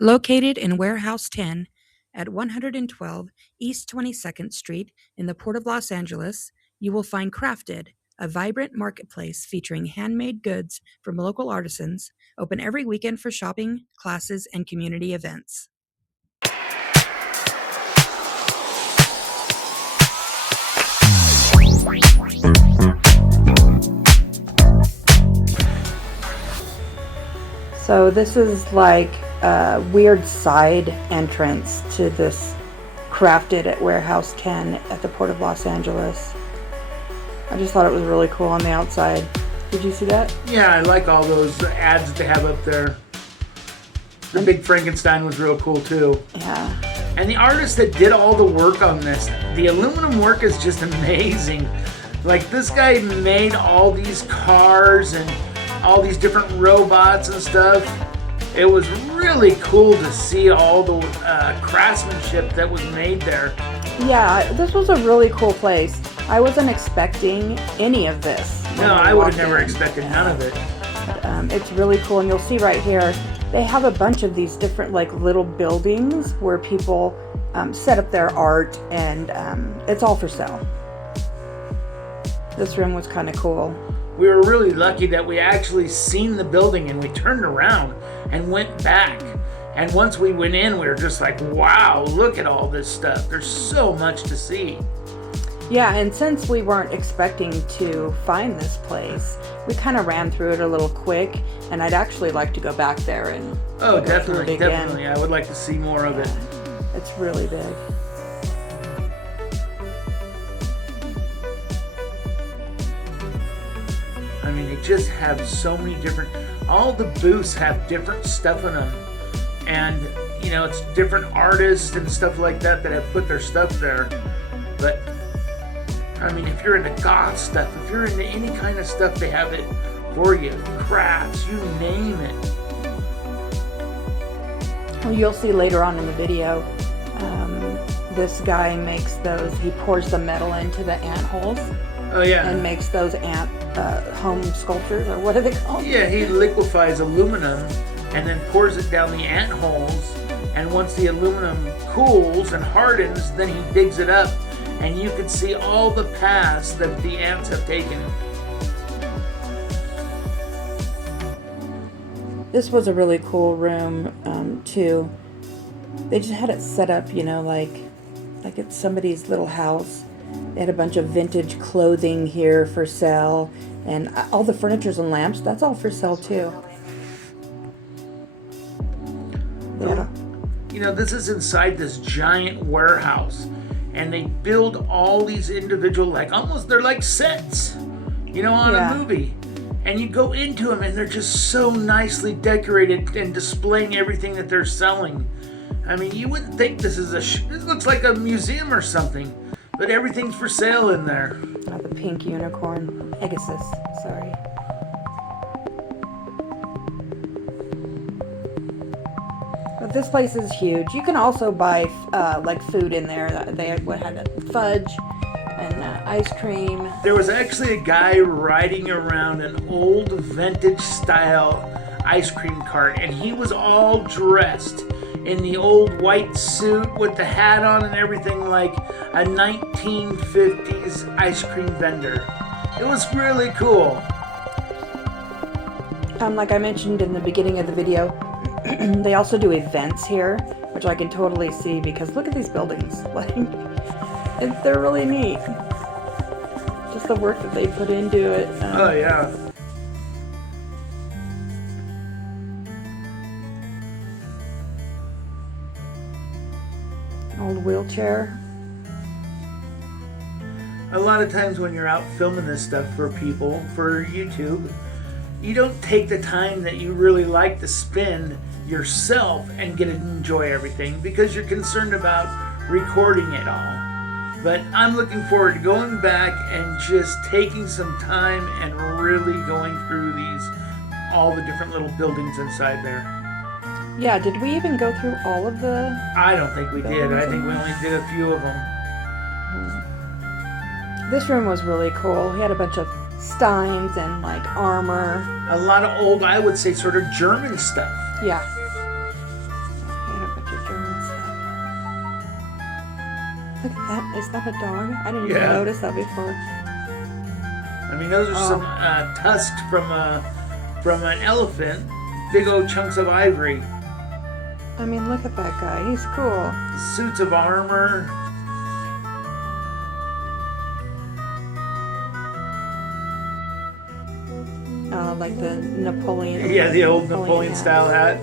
Located in Warehouse 10 at 112 East 22nd Street in the Port of Los Angeles, you will find Crafted, a vibrant marketplace featuring handmade goods from local artisans, open every weekend for shopping, classes, and community events. So this is like a weird side entrance to this Crafted at Warehouse 10 at the Port of Los Angeles. I just thought it was really cool on the outside. Did you see that? Yeah, I like all those ads that they have up there. The big Frankenstein was real cool too. Yeah. And the artist that did all the work on this, the aluminum work is just amazing. Like, this guy made all these cars and all these different robots and stuff. It was really cool to see all the craftsmanship that was made there. Yeah, this was a really cool place. I wasn't expecting any of this. No, I would have never expected none of it. But, it's really cool, and you'll see right here, they have a bunch of these different like little buildings where people set up their art, and it's all for sale. This room was kind of cool. We were really lucky that we actually seen the building and we turned around and went back. And once we went in, we were just like, wow, look at all this stuff. There's so much to see. Yeah, and since we weren't expecting to find this place, we kind of ran through it a little quick, and I'd actually like to go back there and Definitely. I would like to see more of it. It's really big. I mean, they just have so many different, all the booths have different stuff in them. And, you know, it's different artists and stuff like that that have put their stuff there. But, I mean, if you're into goth stuff, if you're into any kind of stuff, they have it for you. Crafts, you name it. Well, you'll see later on in the video, this guy makes those, he pours the metal into the ant holes. Oh, yeah. And makes those ant home sculptures, or what are they called? Yeah, he liquefies aluminum and then pours it down the ant holes. And once the aluminum cools and hardens, then he digs it up. And you can see all the paths that the ants have taken. This was a really cool room, too. They just had it set up, you know, like it's somebody's little house. They had a bunch of vintage clothing here for sale, and all the furnitures and lamps, that's all for sale too. Yeah. You know, this is inside this giant warehouse, and they build all these individual, like, almost, they're like sets, you know, on a movie. And you go into them, and they're just so nicely decorated and displaying everything that they're selling. I mean, you wouldn't think this is this looks like a museum or something. But everything's for sale in there. Oh, the pink unicorn. Pegasus, sorry. But this place is huge. You can also buy like food in there. They had fudge and ice cream. There was actually a guy riding around an old vintage style ice cream cart, and he was all dressed in the old white suit with the hat on and everything, like a 1950s ice cream vendor. It was really cool. Like I mentioned in the beginning of the video, they also do events here, which I can totally see because look at these buildings. Like, they're really neat. Just the work that they put into it. Oh, yeah. Old wheelchair. A lot of times when you're out filming this stuff for people, for YouTube, you don't take the time that you really like to spend yourself and get to enjoy everything because you're concerned about recording it all. But I'm looking forward to going back and just taking some time and really going through all the different little buildings inside there. Yeah, did we even go through all of the... I don't think we did. I think we only did a few of them. This room was really cool. He had a bunch of steins and, like, armor. A lot of old, I would say, sort of German stuff. Yeah. Look at that. Is that a dog? I didn't even Yeah. notice that before. I mean, those are some tusks from an elephant. Big old chunks of ivory. I mean, look at that guy. He's cool. Suits of armor. Like the Napoleon. Yeah, the old Napoleon style hat.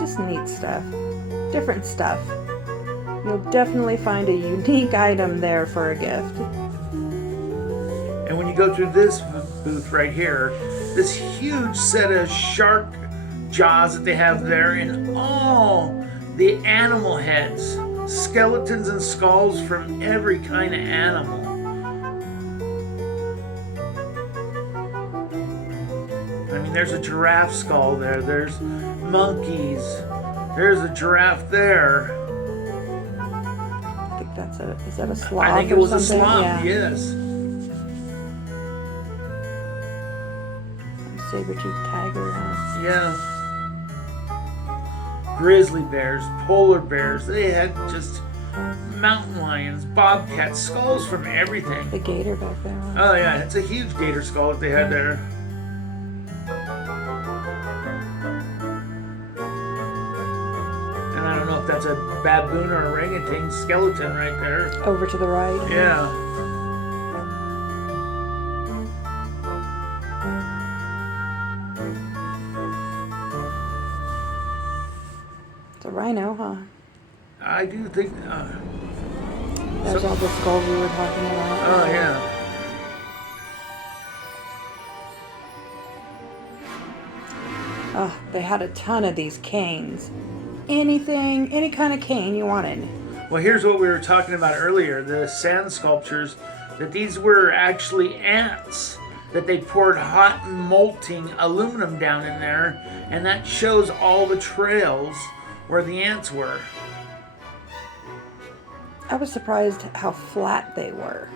Just neat stuff. Different stuff. You'll definitely find a unique item there for a gift. And when you go through this booth right here, this huge set of shark jaws that they have there, and all the animal heads, skeletons and skulls from every kind of animal. I mean, there's a giraffe skull there. There's monkeys. There's a giraffe there. I think is that a sloth? I think it was a something? sloth, Yeah. yes. Saber-toothed tiger, huh? Yeah. Grizzly bears, polar bears. They had just mountain lions, bobcats, skulls from everything. The gator back there. Huh? Oh yeah, it's a huge gator skull that they had there. And I don't know if that's a baboon or orangutan skeleton right there. Over to the right. Yeah. It's a rhino, huh? I do think. There's all the skulls we were talking about. Oh yeah. Oh, they had a ton of these canes. Any kind of cane you wanted. Well, here's what we were talking about earlier, the sand sculptures, that these were actually ants, that they poured hot molting aluminum down in there, and that shows all the trails where the ants were. I was surprised how flat they were.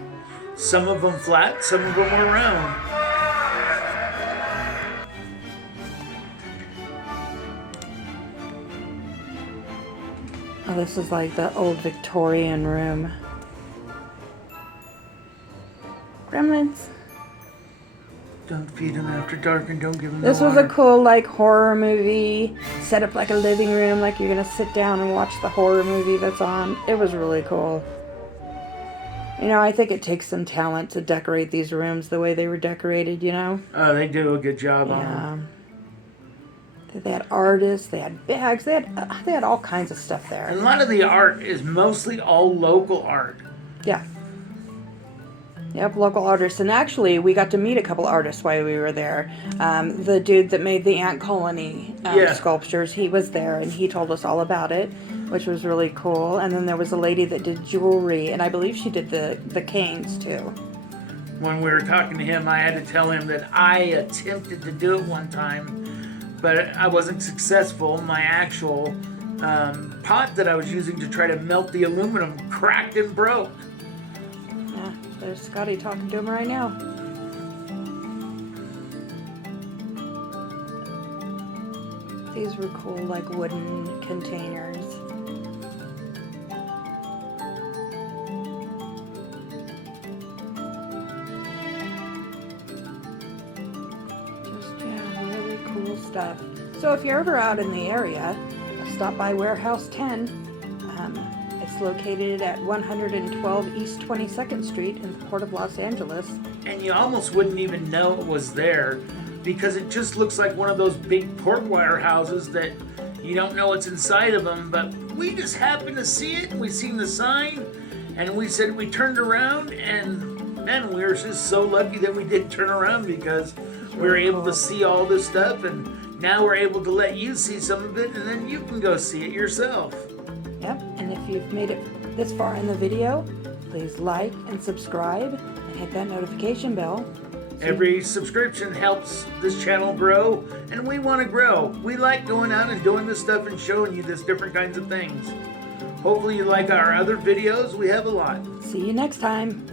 Some of them flat, some of them were round. Oh, this is like the old Victorian room. Gremlins. Don't feed them after dark and don't give them This no was a water. cool like horror movie. Set up like a living room, like you're gonna sit down and watch the horror movie that's on. It was really cool. You know, I think it takes some talent to decorate these rooms the way they were decorated, you know? Oh, they do a good job on them. Yeah. They had artists, they had bags, they had all kinds of stuff there. And a lot of the art is mostly all local art. Yeah. Yep, local artists. And actually, we got to meet a couple artists while we were there. The dude that made the ant colony sculptures, he was there, and he told us all about it, which was really cool. And then there was a lady that did jewelry, and I believe she did the canes, too. When we were talking to him, I had to tell him that I attempted to do it one time, but I wasn't successful. My actual pot that I was using to try to melt the aluminum cracked and broke. Yeah, there's Scotty talking to him right now. These were cool, like wooden containers. Just, yeah, really cool stuff. So if you're ever out in the area, stop by Warehouse 10. It's located at 112 East 22nd Street in the Port of Los Angeles. And you almost wouldn't even know it was there because it just looks like one of those big pork wire houses that you don't know what's inside of them, but we just happened to see it and we seen the sign and we said we turned around, and man, we were just so lucky that we did turn around because we were able to see all this stuff, and now we're able to let you see some of it and then you can go see it yourself. Yep, and if you've made it this far in the video, please like and subscribe and hit that notification bell. Every subscription helps this channel grow, and we want to grow. We like going out and doing this stuff and showing you this different kinds of things. Hopefully you like our other videos. We have a lot. See you next time.